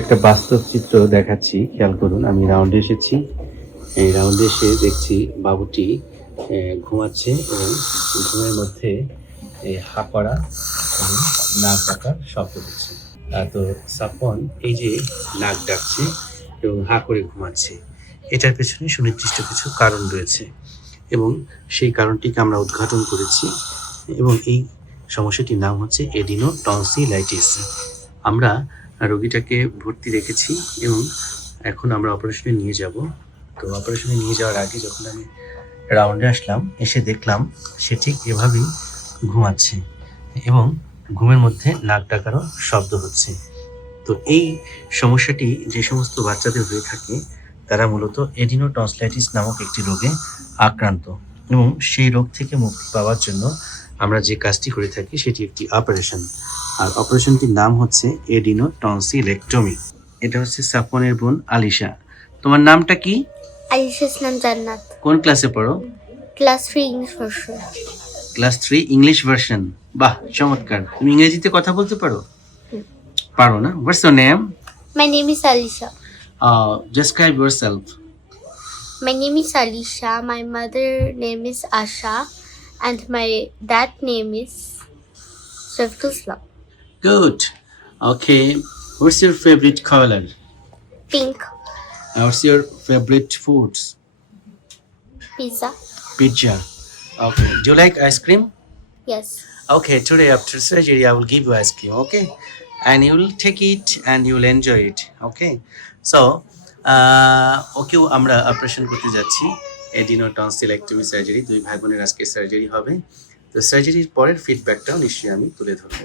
একটা বাস্তব চিত্র দেখাচ্ছি, খেয়াল করুন। আমি রাউন্ডে এসেছি। এই রাউন্ডে এসে দেখছি বাবুটি ঘুমাচ্ছে এবং ঘুমের মধ্যে হা করা এবং নাক ডাকার শব্দ হচ্ছে। তো সাফওয়ান এই যে নাক ডাকছে এবং হা করে ঘুমাচ্ছে, এটার পেছনে সুনির্দিষ্ট কিছু কারণ রয়েছে এবং সেই কারণটিকে আমরা উদ্ঘাটন করেছি এবং এই সমস্যাটির নাম হচ্ছে এডিনোটনসিলাইটিস। আমরা রোগীটাকে ভর্তি রেখেছি এবং এখন আমরা অপারেশনে নিয়ে যাব। তো অপারেশনে নিয়ে যাওয়ার আগে যখন আমি রাউন্ডে আসলাম, এসে দেখলাম সে ঠিক এভাবেই ঘুমাচ্ছে এবং ঘুমের মধ্যে নাক ডাকারও শব্দ হচ্ছে। তো এই সমস্যাটি যে সমস্ত বাচ্চাদের হয়ে থাকে তারা মূলত এডিনোটনসিলাইটিস নামক একটি রোগে আক্রান্ত এবং সেই রোগ থেকে মুক্তি পাওয়ার জন্য আমরা যে কাজটি করে থাকি সেটি একটি অপারেশন। আর অপারেশনটির নাম হচ্ছে এডিনোটনসিলেক্টমি। এটা হচ্ছে সাফওয়ানের বোন আলিশা। তোমার নামটা কি? আলিশা ইসলাম জান্নাত। কোন ক্লাসে পড়ো? Class 3 English version. Class 3 English version. বাহ, চমৎকার। তুমি ইংরেজিতে কথা বলতে পারো? পারো না? What's your name? My name is Alisha. Describe yourself. My name is Alisha. My mother name is Asha, and my dad name is Shaftul Islam. Good. Okay. What's your favorite color? Pink. What's your favorite foods? Pizza. Pizza. Okay. Do you like ice cream? Yes. Okay. Today after surgery, I will give you ice cream. Okay. And you will take it and you will enjoy it. Okay. So, ওকেও আমরা operation করতে যাচ্ছি, এডিনোটনসিলেক্টমি surgery. দুই ভাই বোনের আজকে surgery হবে। তো সার্জারির পরের ফিডব্যাকটাও নিশ্চয়ই আমি তুলে ধরবো।